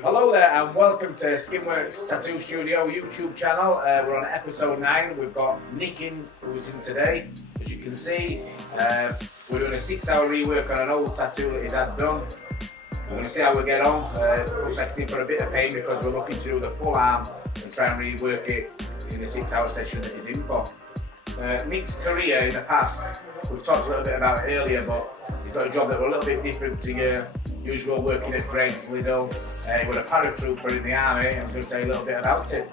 Hello there and welcome to Skinworks Tattoo Studio YouTube channel. We're on episode 9. We've got Nick who's in today. As you can see, we're doing a 6-hour rework on an old tattoo that he's had done. We're going to see how we get on. Looks like he's in for a bit of pain because we're looking to do the full arm and try and rework it in the 6-hour session that he's in for. Nick's career in the past, we've talked a little bit about it earlier, but he's got a job that was a little bit different to your usual working at Greg's, Liddell. He was a paratrooper in the army. I'm going to tell you a little bit about it.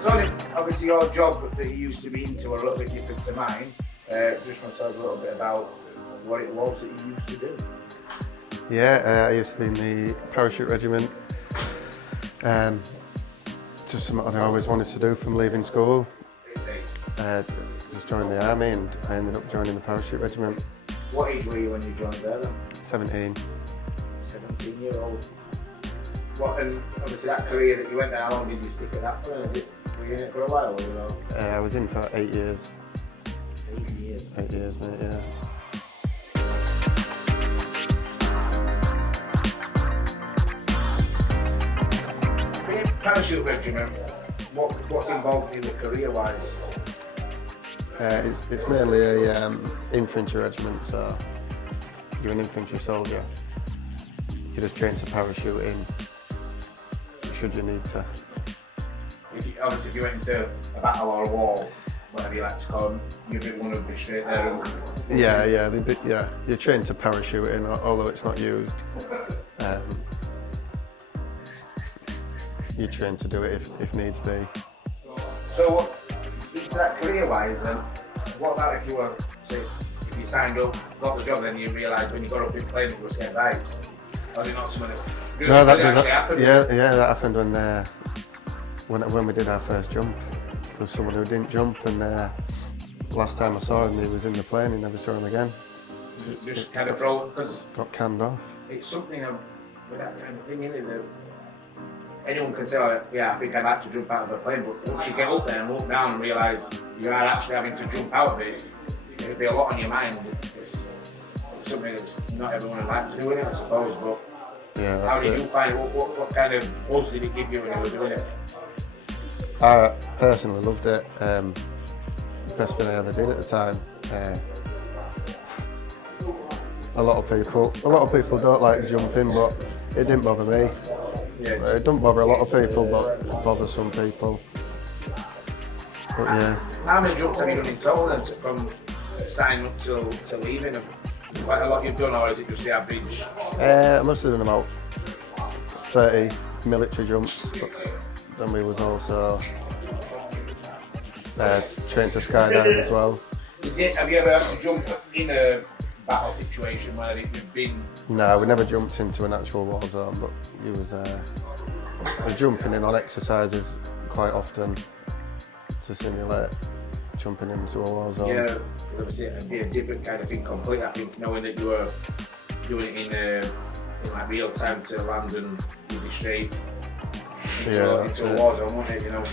So obviously your job that you used to be into are a little bit different to mine. Just want to tell us a little bit about what it was that you used to do. Yeah, I used to be in the parachute regiment. Just something I always wanted to do from leaving school. Just joined the army and I ended up joining the parachute regiment. What age were you when you joined there then? 17. 17-year-old. What, and obviously that career that you went there, how long did you stick at that for? Were you in it for a while or you know? I was in for 8 years. 8 years? 8 years, mate, yeah. Parachute regiment, what's involved in the career-wise? It's mainly a infantry regiment, so you're an infantry soldier. You just train to parachute in, should you need to. Obviously if you went into a battle or a war, whatever you like to call them, you'd be one of them straight there and... Yeah, you're trained to parachute in, although it's not used. You're trained to do it if needs be. So, into that career-wise, then, what about if you were, say, if you signed up, got the job, then you realised when you got up in plane you were scared of heights? Or did not something that... No, that actually happened? Yeah, that happened when we did our first jump. There was someone who didn't jump, and last time I saw him, he was in the plane. He never saw him again. Just kind of throw it, because... Got canned off. It's something with that kind of thing, isn't it? That anyone can say, oh, yeah, I think I'd like to jump out of a plane, but once you get up there and look down and realise you are actually having to jump out of it, it'll be a lot on your mind. It's something that's not everyone would like to do, I suppose, but yeah, how did you find it? What kind of buzz did it give you when you were doing it? I personally loved it. Best thing I ever did at the time. A lot of people don't like jumping, but it didn't bother me. Yeah, It don't bother a lot of people, but it bothers some people. But yeah. How many jumps have you done in total then, from signing up to leaving? Quite a lot you've done, or is it just the average? I must have done about 30 military jumps, but then we was also trained to skydive as well. Have you ever had to jump in a battle situation where you've been... No, we never jumped into an actual war zone, but he was jumping in on exercises quite often to simulate jumping into a war zone. Yeah, obviously it'd be a different kind of thing completely. I think knowing that you were doing it in like real time to land and you'd be straight into a war zone, wouldn't it, you know?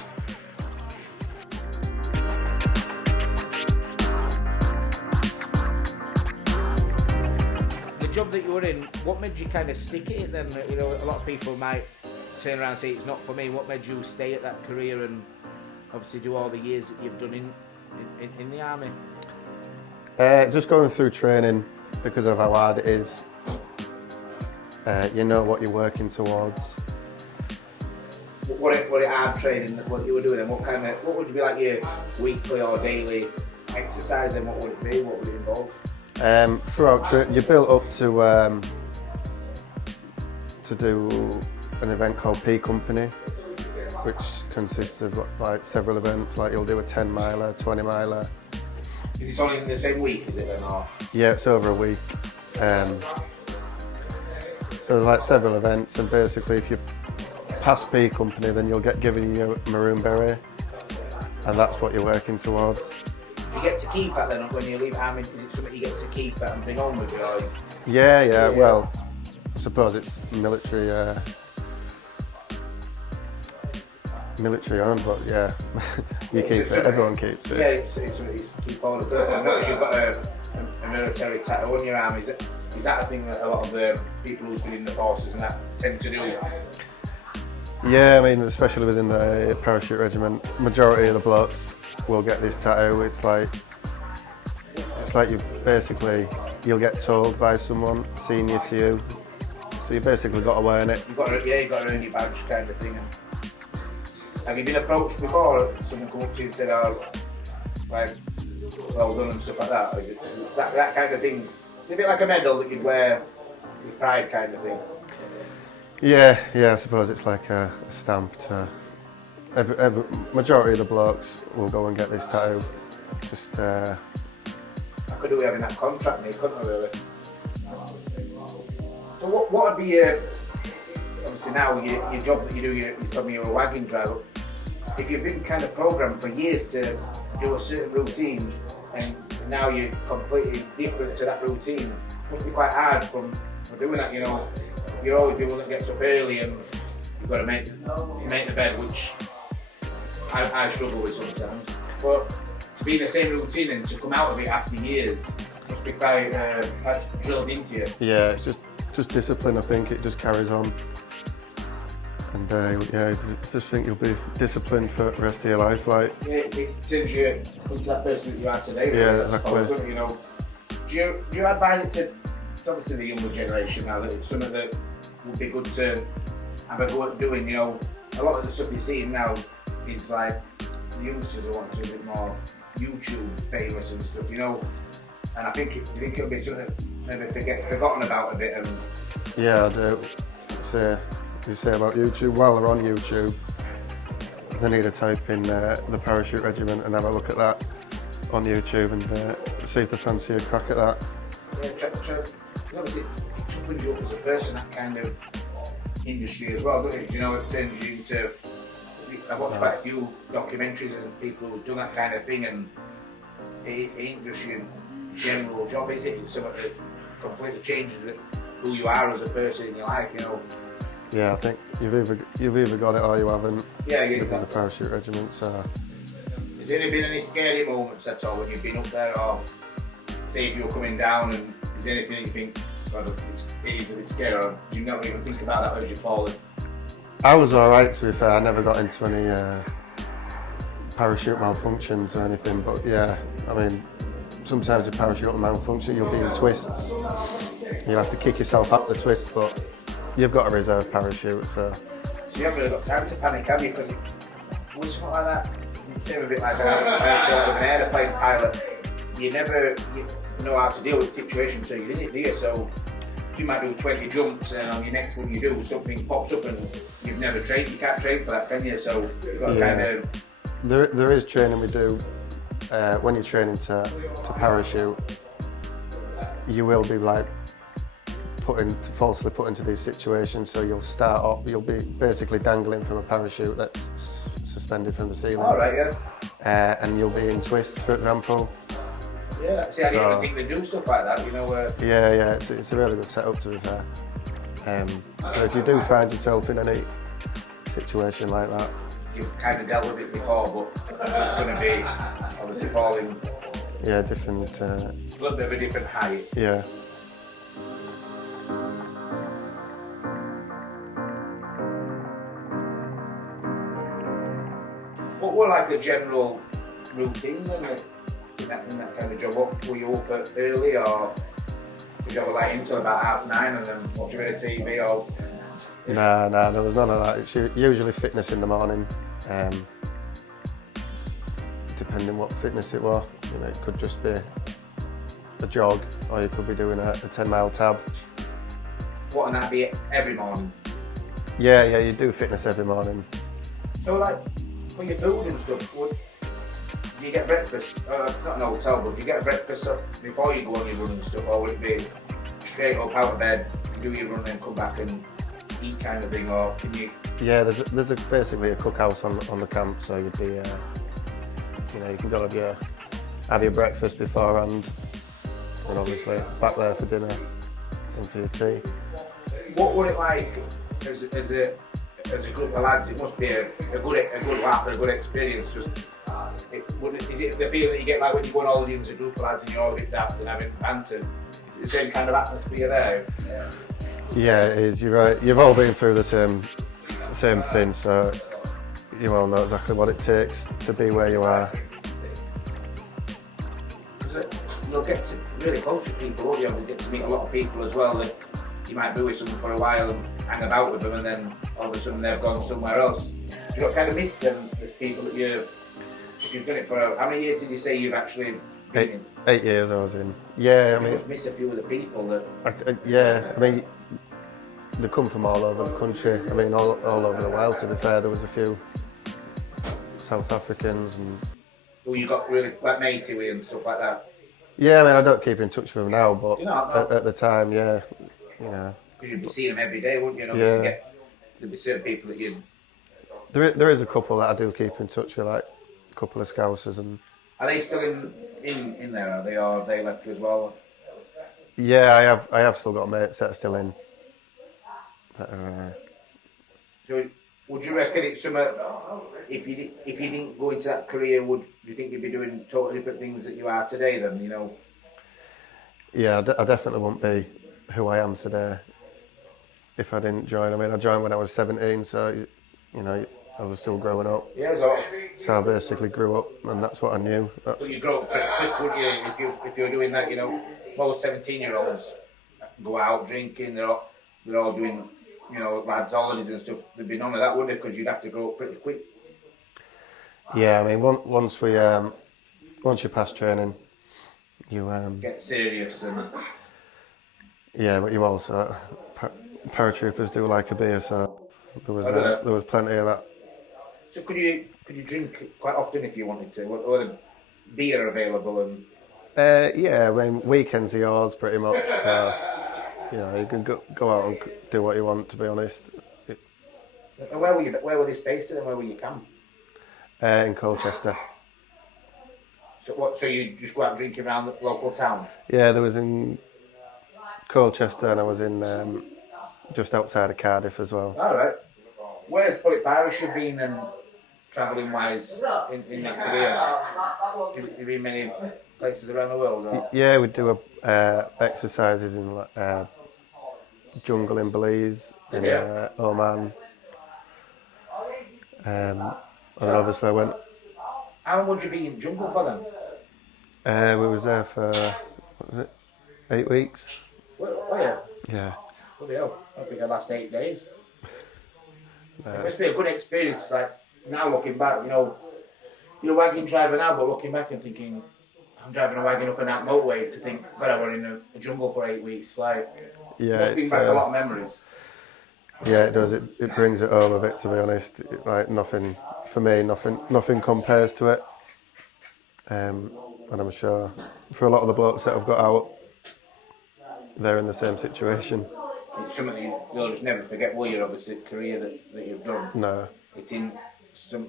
The job that you were in, what made you kind of stick at it then? You know, a lot of people might turn around and say it's not for me. What made you stay at that career and obviously do all the years that you've done in the army? Just going through training because of how hard it is. You know what you're working towards. What hard training, what you were doing, and what would be like your weekly or daily exercise, and what would it be? What would it involve? Throughout training, you built up to to do an event called P Company, which consists of like several events. Like you'll do a 10 miler, 20 miler. Is this all in the same week, is it then? Or? Yeah, it's over a week. So there's like several events, and basically if you pass P Company, then you'll get given your maroon beret, and that's what you're working towards. You get to keep that then when you leave army. Is it something you get to keep that and bring on with you? Or? Yeah. Well, I suppose it's military owned, but yeah, you keep it. Everyone keeps it. Yeah, it's keep all of it. I noticed you've got a military tattoo on your arm. Is that a thing that a lot of the people who've been in the forces and that tend to do? Yeah, I mean, especially within the parachute regiment, majority of the blokes will get this tattoo. It's like you'll get told by someone senior to you, so you basically got to earn it. You've got to earn your badge kind of thing. Have you been approached before? Someone come up to you and said, "Oh, like, well done" and stuff like that? Or is that kind of thing? It's a bit like a medal that you'd wear with pride, kind of thing. Yeah. I suppose it's like a stamp. Every majority of the blokes will go and get this tattoo. Just. I could do having that contract, mate, couldn't I, really? So what would be obviously now your job that you do? You told me you're a wagon driver. If you've been kind of programmed for years to do a certain routine, and now you're completely different to that routine, it must be quite hard for doing that. You know, you're always the one that gets up early, and you've got to make the bed, which I struggle with sometimes. But to be in the same routine and to come out of it after years must be quite drilled into you. Yeah, it's just discipline. I think it just carries on. And I just think you'll be disciplined for the rest of your life. Like, it turns you into that person that you are today. Yeah, exactly. You know, do you advise it to obviously the younger generation now that it's something that would be good to have a go at doing? You know, a lot of the stuff you're seeing now is like the youngsters who want to be a bit more YouTube famous and stuff. You know, and I think it'll be something that maybe gets forgotten about a bit. And yeah, I do. You say about YouTube, while they're on YouTube, they need to type in the parachute regiment and have a look at that on YouTube and see if they fancy a crack at that. Yeah, obviously it toughens you up as a person, that kind of industry as well, doesn't it? You know, it turns you into. I've watched quite a few documentaries and people who've done that kind of thing, and it ain't just your general job, is it? It's something that completely changes who you are as a person in your life, you know. Yeah, I think you've either got it or you haven't. Yeah, within the parachute regiment. So, has there been any scary moments at all when you've been up there, or say if you're coming down, and is there anything that you think, God, it is a bit scary, or do you not even think about that as you're falling? I was alright, to be fair. I never got into any parachute malfunctions or anything, but yeah, I mean, sometimes your parachute will malfunction, you'll be in twists. You'll have to kick yourself up the twist, but you've got a reserve parachute, so. So you haven't really got time to panic, have you? Because with something like that, it seems a bit like an airplane pilot. You never know how to deal with the situation until you're in it, do you? So you might do 20 jumps, and on your next one you do, something pops up, and you've never trained. You can't train for that, can you? So you've got to kind of. There is training we do when you're training to parachute. You will be like falsely put into these situations, so you'll start off, you'll be basically dangling from a parachute that's suspended from the ceiling. All right, yeah. And you'll be in twists, for example. Yeah, see, I didn't even think they do stuff like that, you know. Yeah, it's a really good setup, to be fair. So if you do find yourself in any situation like that, you've kind of dealt with it before, but it's going to be obviously falling. Yeah, different. A little bit of a different height. Yeah. What were like a general routine then in that kind of job? What, were you up early, or did you have like until about 9:30 and then watch a bit of TV? Or Nah, there was none of that. It's usually fitness in the morning, depending what fitness it was. You know, it could just be a jog, or you could be doing a 10-mile tab. What, and that'd be every morning? Yeah, you do fitness every morning. So like, for your food and stuff, do you get breakfast? It's not an hotel, but do you get breakfast up before you go on your run and stuff, or would it be straight up out of bed, do your run and come back and eat kind of thing, or can you? Yeah, there's basically a cookhouse on the camp, so you'd be, you can go have your breakfast beforehand, and obviously back there for dinner and for your tea. What were it like as a group of lads? It must be a good laugh and a good experience. Just is it the feeling that you get like when you go on holiday as a group of lads and you're all a bit daft and having banter? Is it the same kind of atmosphere there? Yeah, it is. You're right. You've all been through the same thing, so you all know exactly what it takes to be where you are. You'll get to really close with people, won't you? You'll get to meet a lot of people as well. That you might be with someone for a while and hang about with them, and then all of a sudden they've gone somewhere else. Do you not kind of miss them, the people that if you've done it for how many years did you say you've actually been in? 8 years I was in. Yeah, You must miss a few of the people that. Yeah, I mean, they come from all over the country. I mean, all over the world. To be fair, there was a few South Africans and. Who you got really like matey with and stuff like that. Yeah, I mean, I don't keep in touch with them now, but no. at the time, yeah, Because you'd be seeing them every day, wouldn't you? And yeah. There'd be certain people that you. There is a couple that I do keep in touch with, like a couple of Scousers and. Are they still in there? Are they, or have they left as well? Yeah, I have still got mates that are still in. So would you reckon it's something? If you didn't go into that career, would you think you'd be doing totally different things that you are today? Then Yeah, I definitely wouldn't be who I am today if I didn't join. I mean, I joined when I was 17, so I was still growing up. Yeah, so I basically grew up, and that's what I knew. But you grow up pretty quick, wouldn't you? If you're doing that, most 17-year-olds go out drinking. They're all doing, lads' holidays and stuff. There'd be none of that, would there? Because you'd have to grow up pretty quick. Yeah, I mean, once you pass training, you get serious and. Yeah, but you also paratroopers do like a beer, so there was plenty of that. So could you drink quite often if you wanted to? Were the beer available and? Yeah, I mean weekends are yours pretty much. So you can go out and do what you want. To be honest. And where were they based and where were you camp? In Colchester. So you just go out drinking around the local town? Yeah, there was in Colchester and I was in just outside of Cardiff as well. All right. Where's Irish you've been and travelling wise in that career? Have you been many places around the world? Or? Yeah, we do exercises in jungle in Belize, in Oman. And then obviously I went. How long would you be in jungle for then? We was there for, what was it, 8 weeks? Were you? Yeah. Bloody hell, I think the last 8 days. It must be a good experience, like, now looking back, you're a wagon driver now, but looking back and thinking, I'm driving a wagon up and that motorway to think, but I were in a jungle for 8 weeks, like, yeah, it must bring back a lot of memories. Yeah, it does, it brings it home a bit, to be honest. Like, nothing, for me, nothing compares to it. And I'm sure for a lot of the blokes that have got out, they're in the same situation. It's something you'll just never forget, will you, obviously, career that you've done. No. It's in some,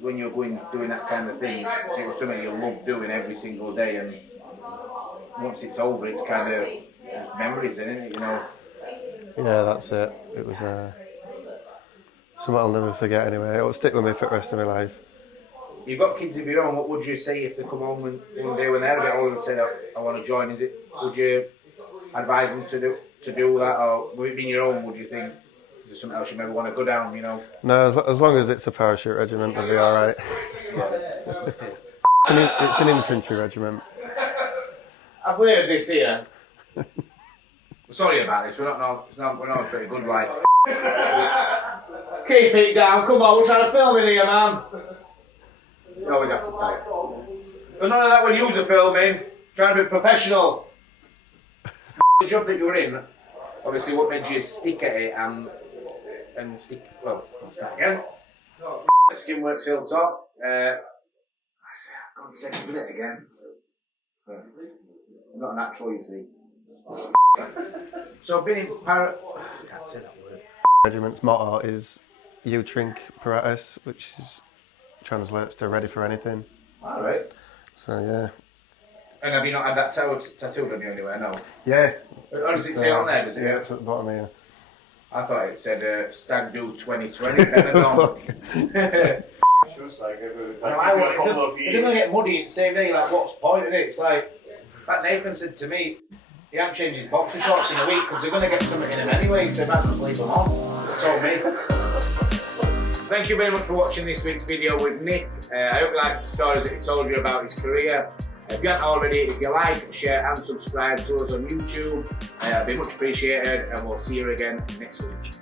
when you're doing that kind of thing, it was something you love doing every single day, and once it's over, it's kind of memories, isn't it, Yeah, that's it. It was something I'll never forget anyway. It'll stick with me for the rest of my life. You've got kids of your own. What would you say if they come home one day when they're a bit older and say, I want to join? Would you advise them to do that, or would it be your own? Would you think is there something else you maybe want to go down? No, as long as it's a parachute regiment, they'll be all right. It's an infantry regiment. I've heard this here. Sorry about this. We're not pretty good, like. Keep it down. Come on, we're trying to film in here, man. You always have to tell you. But none of that when you were filming. Trying to be professional. The job that you were in, Obviously, what made you stick at it and stick? Well, let's start again. Skinworks Hilltop. God, say a minute again. I'm not a natural, you see. So I've been in I can't say that word. Regiment's motto is "Utrink Paratus," which translates to "ready for anything." All right. So yeah. And have you not had that tattooed on you anywhere? No. Yeah. Oh, does it say on there? Does it? Yeah, it's at the bottom here. I thought it said Stag Do 2020. Then no. It's just like if they're going to get muddy and say they like, what's the point in it? It's like Nathan said to me, he hadn't changed his boxer shorts in a week because they're going to get something in them anyway. He said, I can leave them on. That's all me. Thank you very much for watching this week's video with Nick. I hope you liked the stories that he told you about his career. If you haven't already, if you like, share and subscribe to us on YouTube, it'd be much appreciated, and we'll see you again next week.